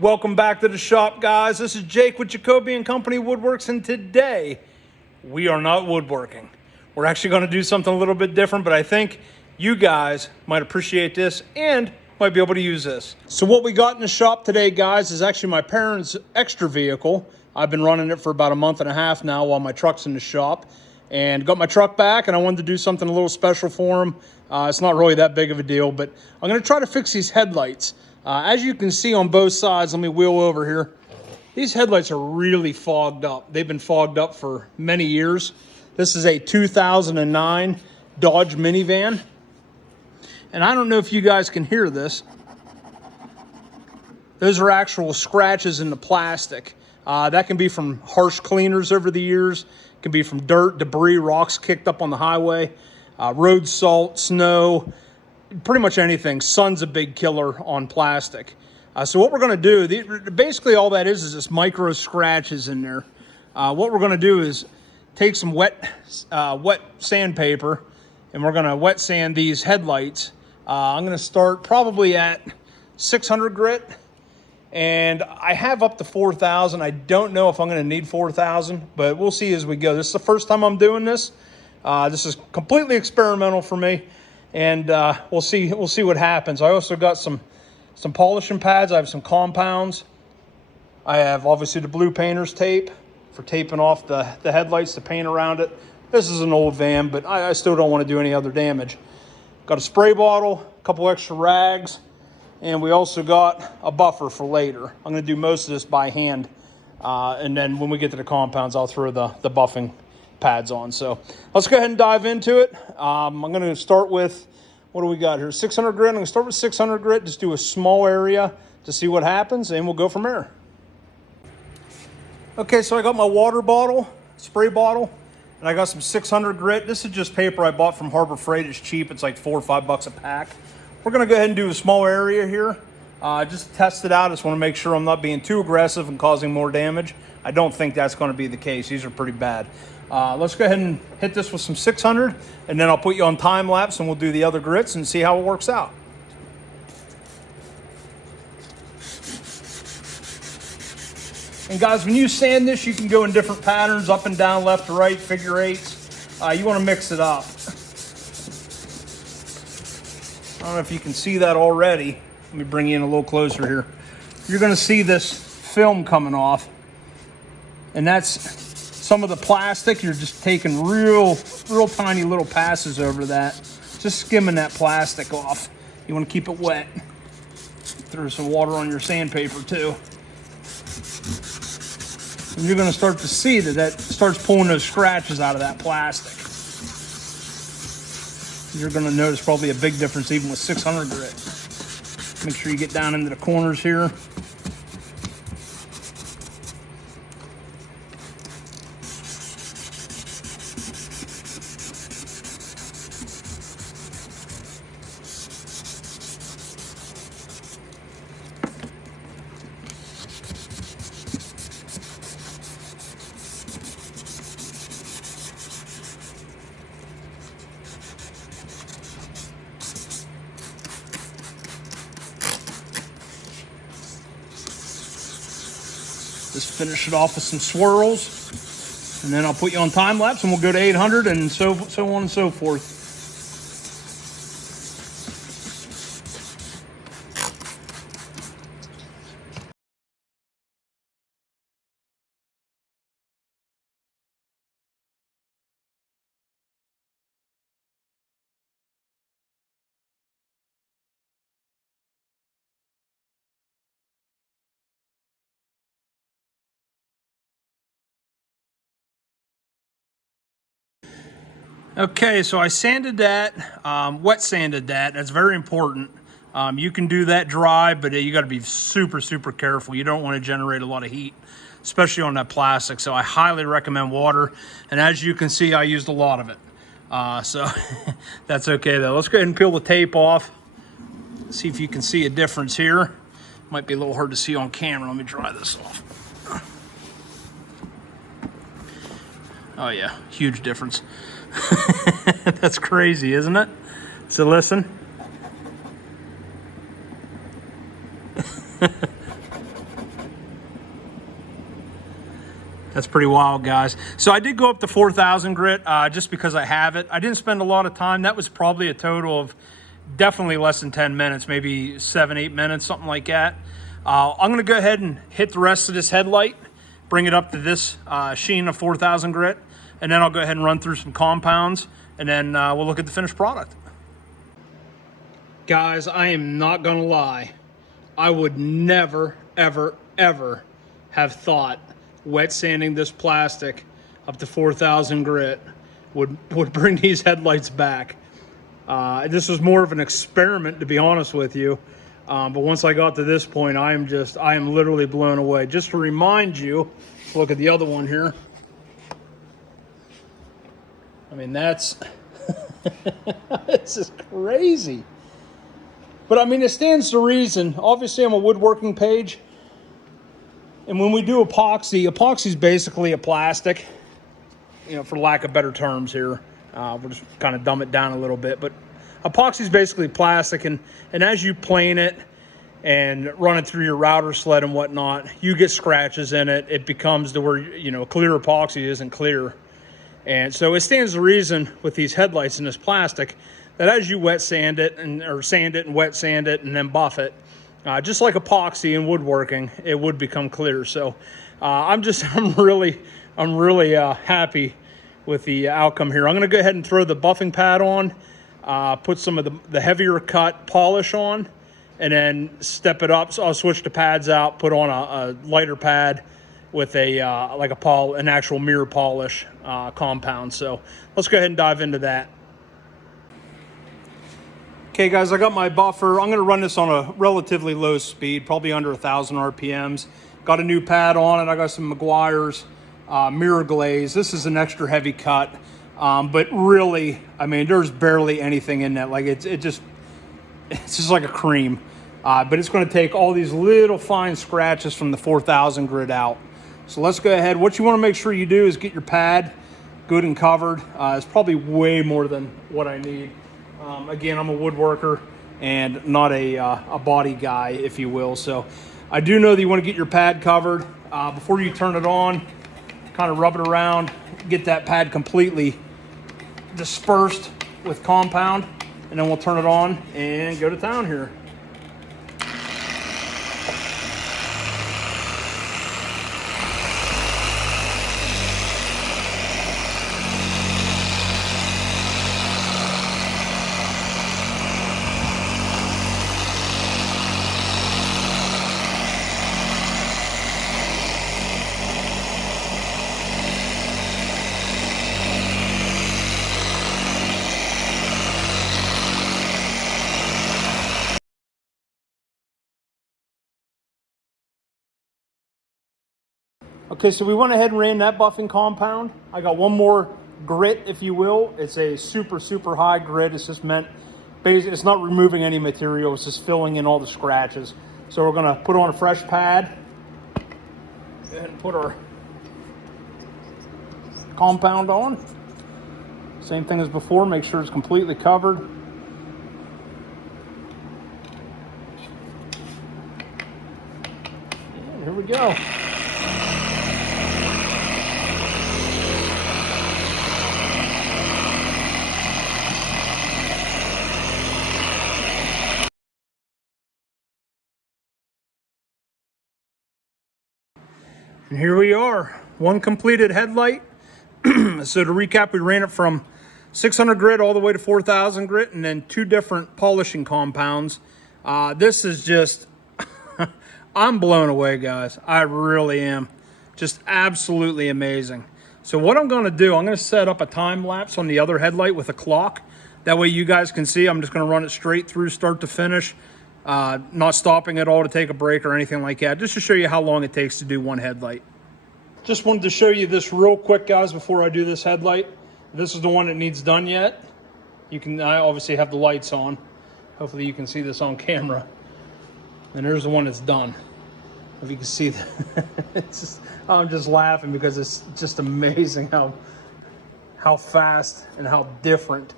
Welcome back to the shop, guys. This is Jake with Jacoby & Company Woodworks, and today we are not woodworking. We're actually going to do something a little bit different, but I think you guys might appreciate this and might be able to use this. So what we got in the shop today, guys, is actually my parents' extra vehicle. I've been running it for about a month and a half now while my truck's in the shop, and got my truck back, and I wanted to do something a little special for them. It's not really that big of a deal, but I'm going to try to fix these headlights. As you can see on both sides, let me wheel over here. These headlights are really fogged up. They've been fogged up for many years. This is a 2009 Dodge minivan. And I don't know if you guys can hear this. Those are actual scratches in the plastic. That can be from harsh cleaners over the years. It can be from dirt, debris, rocks kicked up on the highway, road salt, snow, pretty much anything. Sun's a big killer on plastic. So what we're going to do, basically all that is just micro scratches in there. What we're going to do is take some wet sandpaper, and we're going to wet sand these headlights. I'm going to start probably at 600 grit, and I have up to 4,000. I don't know if I'm going to need 4,000, but we'll see as we go. This is the first time I'm doing this. This is completely experimental for me. And we'll see what happens. I also got some polishing pads. I have some compounds. I have obviously the blue painter's tape for taping off the headlights, the paint around it. This is an old van, but I still don't want to do any other damage. Got a spray bottle, a couple extra rags, and we also got a buffer for later. I'm going to do most of this by hand, and then when we get to the compounds, I'll throw the buffing pads on. So let's go ahead and dive into it. I'm going to start with, what do we got here? 600 grit. I'm going to start with 600 grit, just do a small area to see what happens, and we'll go from there. Okay, so I got my water bottle, spray bottle, and I got some 600 grit. This is just paper I bought from Harbor Freight. It's cheap. It's like $4 or $5 a pack. We're going to go ahead and do a small area here. Just to test it out. I just want to make sure I'm not being too aggressive and causing more damage. I don't think that's going to be the case. These are pretty bad. Let's go ahead and hit this with some 600, and then I'll put you on time lapse and we'll do the other grits and see how it works out. And guys, when you sand this, you can go in different patterns, up and down, left to right, figure eights. You want to mix it up. I don't know if you can see that already. Let me bring you in a little closer here. You're going to see this film coming off, and that's some of the plastic. You're just taking real tiny little passes over that, just skimming that plastic off. You want to keep it wet. Throw some water on your sandpaper too. And you're going to start to see that starts pulling those scratches out of that plastic. You're going to notice probably a big difference even with 600 grit. Make sure you get down into the corners here. Just finish it off with some swirls, and then I'll put you on time lapse, and we'll go to 800 and so on and so forth. Okay, so I sanded that, wet sanded that. That's very important. You can do that dry, but you got to be super careful. You don't want to generate a lot of heat, especially on that plastic. So I highly recommend water. And as you can see, I used a lot of it. So that's okay though. Let's go ahead and peel the tape off. See if you can see a difference here. Might be a little hard to see on camera. Let me dry this off. Oh yeah, huge difference. That's crazy, isn't it? So listen. That's pretty wild, guys. So I did go up to 4,000 grit just because I have it. I didn't spend a lot of time. That was probably a total of definitely less than 10 minutes, maybe 7-8 minutes, something like that. I'm gonna go ahead and hit the rest of this headlight, bring it up to this sheen of 4,000 grit, and then I'll go ahead and run through some compounds, and then we'll look at the finished product. Guys, I am not gonna lie. I would never, ever, ever have thought wet sanding this plastic up to 4,000 grit would bring these headlights back. This was more of an experiment, to be honest with you. But once I got to this point, I am literally blown away. Just to remind you, let's look at the other one here. I mean, that's, this is crazy. But I mean, it stands to reason. Obviously, I'm a woodworking page. And when we do epoxy, epoxy is basically a plastic, you know, for lack of better terms here. We'll just kind of dumb it down a little bit. But epoxy is basically plastic. And as you plane it and run it through your router sled and whatnot, you get scratches in it. It becomes to where, you know, clear epoxy isn't clear. And so it stands to reason with these headlights in this plastic that as you wet sand it or sand it and wet sand it and then buff it, just like epoxy in woodworking, it would become clear. So I'm really happy with the outcome here. I'm going to go ahead and throw the buffing pad on, put some of the heavier cut polish on, and then step it up. So I'll switch the pads out, put on a lighter pad with an actual mirror polish compound. So let's go ahead and dive into that. Okay, guys, I got my buffer. I'm gonna run this on a relatively low speed, probably under 1,000 RPMs. Got a new pad on it. I got some Meguiar's mirror glaze. This is an extra heavy cut, but really, I mean, there's barely anything in that. Like it's just like a cream. But it's gonna take all these little fine scratches from the 4,000 grit out. So let's go ahead. What you wanna make sure you do is get your pad good and covered. It's probably way more than what I need. Again, I'm a woodworker and not a body guy, if you will. So I do know that you want to get your pad covered before you turn it on. Kind of rub it around, get that pad completely dispersed with compound, and then we'll turn it on and go to town here. Okay, so we went ahead and ran that buffing compound. I got one more grit, if you will. It's a super, super high grit. It's just meant, basically, it's not removing any material. It's just filling in all the scratches. So we're gonna put on a fresh pad and put our compound on. Same thing as before, make sure it's completely covered. And here we go. And here we are, one completed headlight. So to recap, we ran it from 600 grit all the way to 4,000 grit, and then 2 different polishing compounds. This is just, I'm blown away, guys. I really am. Just absolutely amazing. So what I'm gonna do, I'm gonna set up a time lapse on the other headlight with a clock. That way you guys can see. I'm just gonna run it straight through start to finish. Not stopping at all to take a break or anything like that, just to show you how long it takes to do one headlight. Just wanted to show you this real quick, guys, before I do this headlight. This is the one that needs done yet. I obviously have the lights on. Hopefully you can see this on camera. And there's the one that's done. If you can see that. I'm just laughing because it's just amazing how fast and how different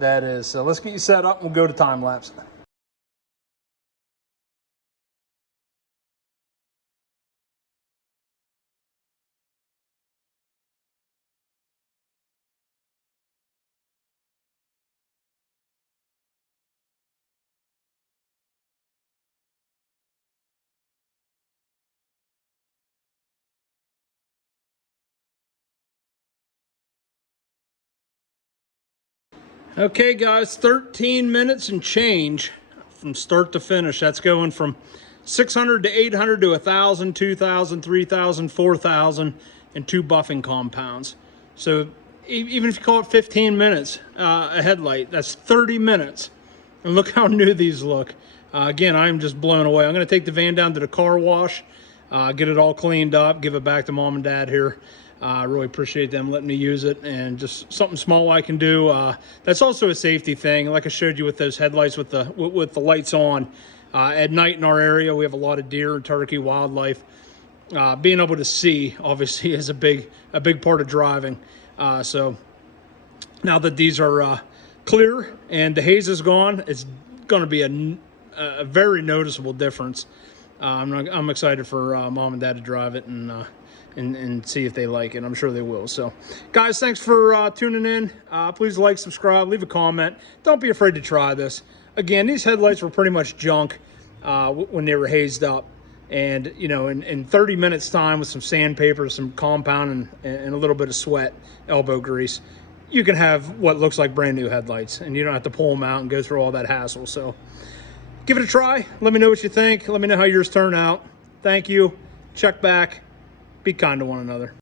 that is. So let's get you set up and we'll go to time lapse. Okay guys, 13 minutes and change from start to finish. That's going from 600 to 800 to 1,000, 2,000, 3,000, 4,000, and 2 buffing compounds. So even if you call it 15 minutes a headlight, that's 30 minutes. And look how new these look. Again, I'm just blown away. I'm going to take the van down to the car wash, get it all cleaned up, give it back to mom and dad here. I really appreciate them letting me use it, and just something small I can do. That's also a safety thing. Like I showed you with those headlights with the lights on. At night in our area, we have a lot of deer and turkey wildlife. Being able to see, obviously, is a big part of driving. So now that these are clear and the haze is gone, it's going to be a very noticeable difference. I'm excited for mom and dad to drive it and see if they like it. I'm sure they will. So guys, thanks for tuning in. Please like, subscribe, leave a comment. Don't be afraid to try this. Again, these headlights were pretty much junk when they were hazed up. And, you know, in 30 minutes time with some sandpaper, some compound, and a little bit of sweat, elbow grease, you can have what looks like brand new headlights, and you don't have to pull them out and go through all that hassle. So give it a try. Let me know what you think. Let me know how yours turn out. Thank you. Check back. Be kind to one another.